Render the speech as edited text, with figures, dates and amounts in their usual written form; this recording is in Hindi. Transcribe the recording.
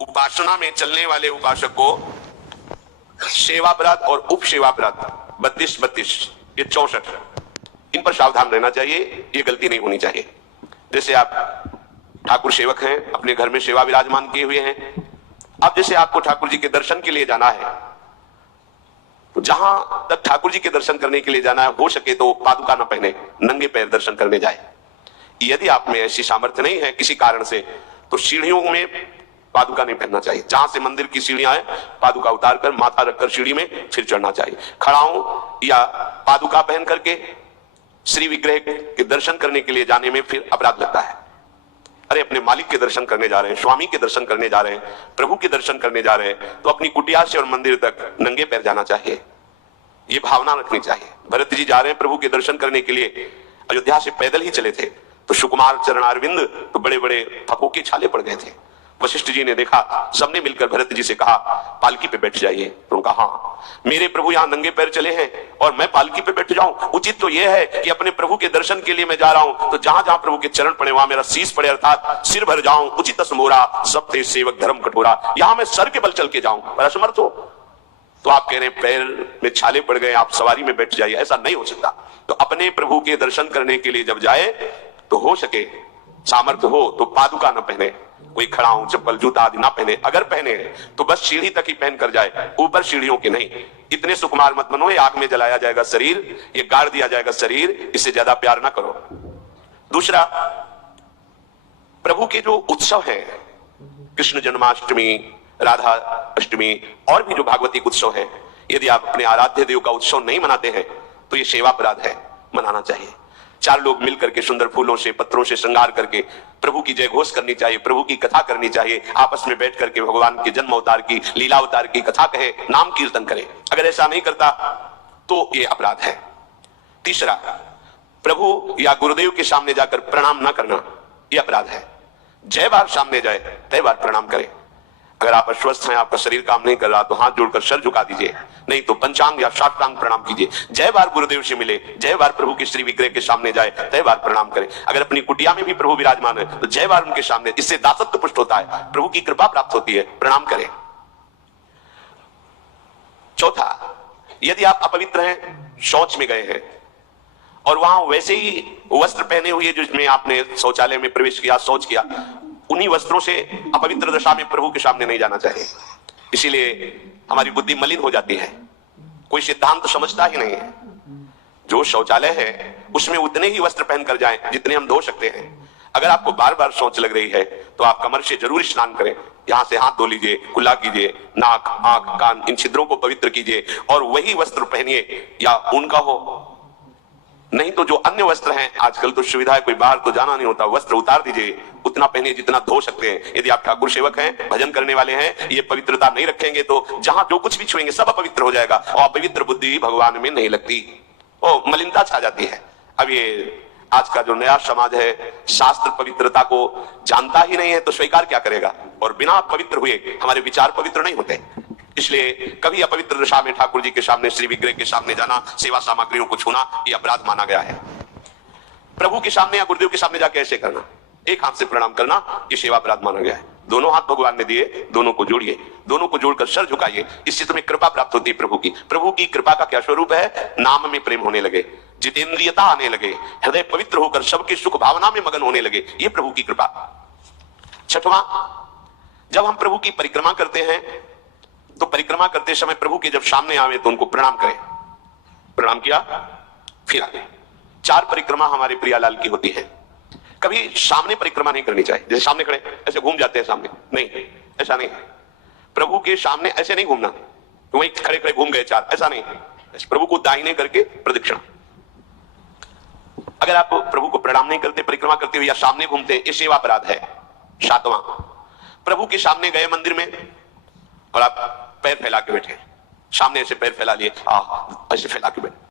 उपासना में चलने वाले उपासक को सेवा व्रत और उप सेवा व्रत 32 ये 64 इन पर सावधान रहना चाहिए। ये गलती नहीं होनी चाहिए। जैसे आप ठाकुर सेवक हैं, अपने घर में सेवा विराजमान किए हुए हैं। अब जैसे आपको ठाकुर जी के दर्शन के लिए जाना है, तो जहां तक ठाकुर जी के दर्शन करने के लिए जाना है, हो सके तो पादुका न पहने, नंगे पैर दर्शन करने जाए। यदि आप में ऐसी सामर्थ्य नहीं है किसी कारण से, तो सीढ़ियों में पादुका नहीं पहनना चाहिए। जहां से मंदिर की सीढ़ियां हैं, पादुका उतारकर माथा रखकर सीढ़ी में फिर चढ़ना चाहिए। खड़ाऊं या पादुका पहन करके श्री विग्रह के दर्शन करने के लिए जाने में फिर अपराध लगता है। अरे अपने मालिक के दर्शन करने जा रहे हैं, स्वामी के दर्शन करने जा रहे हैं, प्रभु के दर्शन करने जा रहे हैं, तो अपनी कुटिया से और मंदिर तक नंगे पैर जाना चाहिए। ये भावना रखनी चाहिए। भरत जी जा रहे हैं प्रभु के दर्शन करने के लिए, अयोध्या से पैदल ही चले थे, तो सुकुमार चरणारविंद तो बड़े बड़े फकों के छाले पड़ गए थे। वशिष्ठ जी ने देखा, सबने मिलकर भरत जी से कहा पालकी पे बैठ जाइए। तो उन्होंने कहा हाँ, मेरे प्रभु यहां नंगे पैर चले हैं और मैं पालकी पे बैठ जाऊं? उचित तो यह है कि अपने प्रभु के दर्शन के लिए मैं जा रहा हूं, तो जहां जहां प्रभु के चरण पड़े वहां मेरा शीश पड़े, अर्थात सिर भर जाऊं। उचित मोरा सब थे सेवक धर्म कठोरा, यहां मैं सर के बल चल के जाऊं, पर असमर्थ हो। तो आप कह रहे हैं पैर में छाले पड़ गए, आप सवारी में बैठ जाइए, ऐसा नहीं हो सकता। तो अपने प्रभु के दर्शन करने के लिए जब जाए, तो हो सके सामर्थ्य हो तो पादुका न पहने, कोई खड़ाऊं चप्पल जूता आदि ना पहने। अगर पहने तो बस सीढ़ी तक ही पहन कर जाए, ऊपर सीढ़ियों के नहीं। इतने सुकुमार मत बनो, आग में जलाया जाएगा शरीर, ये गाड़ दिया जाएगा शरीर, इससे ज्यादा प्यार ना करो। दूसरा, प्रभु के जो उत्सव है, कृष्ण जन्माष्टमी, राधा अष्टमी और भी जो भागवती उत्सव है, यदि आप अपने आराध्य देव का उत्सव नहीं मनाते हैं तो ये सेवा अपराध है, मनाना चाहिए। 4 लोग मिलकर के सुंदर फूलों से पत्रों से श्रृंगार करके प्रभु की जय घोष करनी चाहिए, प्रभु की कथा करनी चाहिए, आपस में बैठ करके भगवान के जन्म अवतार की, लीला अवतार की कथा कहे, नाम कीर्तन करे। अगर ऐसा नहीं करता तो ये अपराध है। तीसरा, प्रभु या गुरुदेव के सामने जाकर प्रणाम ना करना, यह अपराध है। जय बार सामने जाए तय बार प्रणाम करे। अगर आप अस्वस्थ हैं, आपका शरीर काम नहीं कर रहा, तो हाथ जोड़कर सर झुका दीजिए, नहीं तो पंचांग या साष्टांग प्रणाम कीजिए। जय बार गुरुदेव से मिले, जय बार प्रभु के श्री विग्रह के सामने जाए, तय बार प्रणाम करें। अगर अपनी कुटिया में भी प्रभु विराजमान है, तो जय बार उनके सामने, इससे दासत्व पुष्ट होता है, प्रभु की कृपा प्राप्त होती है, प्रणाम करें। चौथा, यदि आप अपवित्र हैं, शौच में गए हैं और वहां वैसे ही वस्त्र पहने हुए जिसमें आपने शौचालय में प्रवेश किया, शौच किया, उन्हीं वस्त्रों से अपवित्र दशा में प्रभु के सामने नहीं जाना चाहिए। इसीलिए हमारी बुद्धि मलिन हो जाती है, कोई सिद्धांत समझता ही नहीं है। जो शौचालय है उसमें उतने ही वस्त्र पहनकर जाएं जितने हम धो सकते हैं। अगर आपको बार बार शौच लग रही है तो आप कमर से जरूर स्नान करें, यहां से हाथ धो लीजिए, कुल्ला कीजिए, नाक आंख कान इन छिद्रों को पवित्र कीजिए और वही वस्त्र पहनिए, या उनका हो, नहीं तो जो अन्य वस्त्र हैं, आजकल तो सुविधा है, कोई बाहर तो जाना नहीं होता, वस्त्र उतार दीजिए, उतना पहनिए जितना धो सकते हैं। यदि आप ठाकुर सेवक हैं, भजन करने वाले हैं, ये पवित्रता नहीं रखेंगे तो जहां जो कुछ भी छुएंगे सब अपवित्र हो जाएगा और अपवित्र बुद्धि भगवान में नहीं लगती, ओ मलिनता छा जाती है। अब ये आज का जो नया समाज है, शास्त्र पवित्रता को जानता ही नहीं है, तो स्वीकार क्या करेगा? और बिना पवित्र हुए हमारे विचार पवित्र नहीं होते। इसलिए कभी अपवित्र दशा में ठाकुर जी के सामने, श्री विग्रह के सामने जाना, सेवा सामग्रियों को छूना, यह अपराध माना गया है। प्रभु के सामने या गुरुदेव के सामने जाके ऐसे करना, एक हाथ से प्रणाम करना, यह सेवा अपराध माना गया है। दोनों हाथ भगवान ने दिए, दोनों को जोड़िए, दोनों को जोड़कर सर झुकाइए, इससे तुम्हें कृपा प्राप्त होती है प्रभु की। प्रभु की कृपा का क्या स्वरूप है? नाम में प्रेम होने लगे, जितेंद्रियता आने लगे, हृदय पवित्र होकर सबके सुख भावना में मगन होने लगे, ये प्रभु की कृपा। छठवां, जब हम प्रभु की परिक्रमा करते हैं तो परिक्रमा करते समय प्रभु के जब सामने आवे तो उनको प्रणाम करें। प्रणाम किया फिर आगे। 4 परिक्रमा हमारे प्रियालाल की होती है। कभी सामने परिक्रमा नहीं करनी चाहिए, जैसे सामने खड़े ऐसे घूम जाते हैं सामने, नहीं, ऐसा नहीं। प्रभु के सामने ऐसे नहीं घूमना, तो वहीं खड़े खड़े घूम गए 4, ऐसा नहीं। प्रभु को दाहिने करके प्रदक्षिणा। अगर आप प्रभु को प्रणाम नहीं करते, परिक्रमा करते हुए या सामने घूमते, ये सेवा अपराध है। 7वां, प्रभु के सामने गए मंदिर में और आप पैर फैला के बैठे, सामने ऐसे पैर फैला लिए, ऐसे फैला के बैठे,